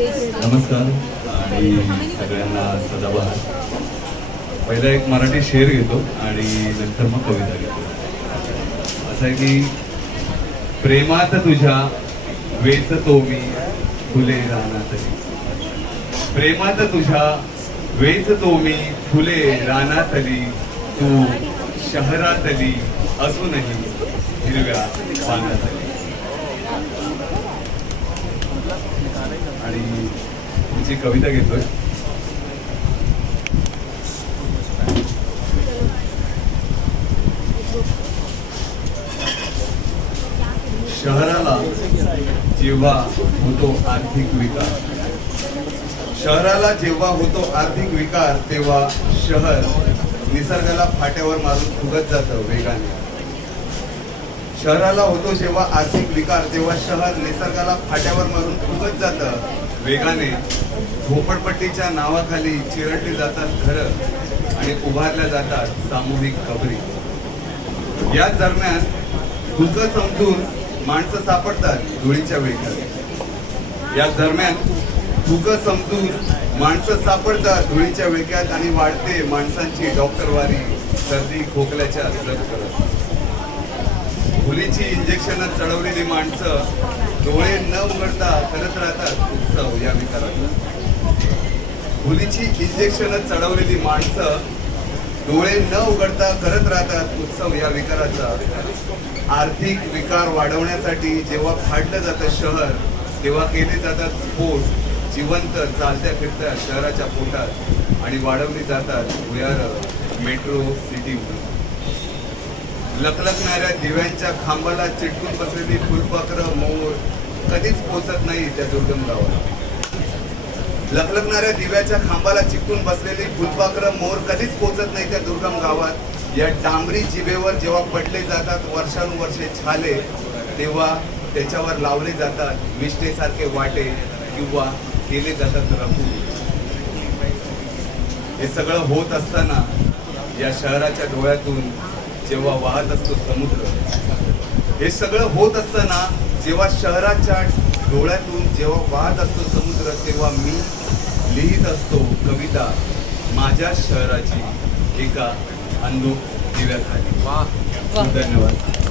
नमस्कार आणि सगळ्यांना सदाबहार. पहिला एक मराठी शेर घेतो आणि नंतर मग कविता घेतो. असं आहे की प्रेमात तुझ्या वेचतो मी फुले रानातली, प्रेमात तुझ्या वेचतो मी फुले रानातली, तू शहरातली असूनही हिरव्या पानातली. आणि तुमची कविता घेतोय. शहराला जेव्हा होतो आर्थिक विकार, शहराला जेव्हा होतो आर्थिक विकार, तेव्हा शहर निसर्गाला फाट्यावर मारून फुगत जातं वेगाने. शहराला होतो जेव्हा आर्थिक विकार, तेव्हा शहर निसर्गाला फाट्यावर मारून फुगत जातं वेगाने. झोपडपट्टीच्या नावाखाली चिरडली जातात घरं आणि उभारल्या जातात सामूहिक कबरी. याच दरम्यान दुःख समजून माणसं सापडतात धुळीच्या वेळात. याच दरम्यान दुःख समजून माणसं सापडतात धुळीच्या वेळात आणि वाढते माणसांची डॉक्टरवारी सर्दी खोकल्याच्या करत. मुलीची इंजेक्शन चढवलेली माणसं डोळे न उघडता करत राहतात उत्सव या विकाराचा. मुलीची इंजेक्शन चढवलेली माणसं डोळे न उघडता करत राहतात उत्सव या विकाराचा. आर्थिक विकार वाढवण्यासाठी जेव्हा फाडलं जातं शहर, तेव्हा केले जातात स्फोट जिवंत चालत्या फिरत्या शहराच्या पोटात आणि वाढवली जातात भुयार मेट्रो सिटी. लखलखणाऱ्या दिव्यांच्या खांबाला चिटकून बसलेली फुलपाखरं मोर कधीच पोचत नाही त्या दुर्गम गावात. लखलखणाऱ्या दिव्याच्या खांबाला चिटकून बसलेली फुलपाखरं मोर कधीच पोचत नाही त्या दुर्गम गावात. या डांबरी जिभेवर जेव्हा पडले जातात वर्षानुवर्षे छाले, तेव्हा त्याच्यावर लावले जातात विष्ठेसारखे वाटे किंवा केले जातात रफू. हे सगळं होत असताना या शहराच्या डोळ्यातून जेव्हा वाहत असतो समुद्र, हे सगळं होत असताना जेव्हा शहराच्या डोळ्यातून जेव्हा वाहत असतो समुद्र, तेव्हा मी लिहित असतो कविता माझ्या शहराची एका अंधुक दिव्याखाली. धन्यवाद.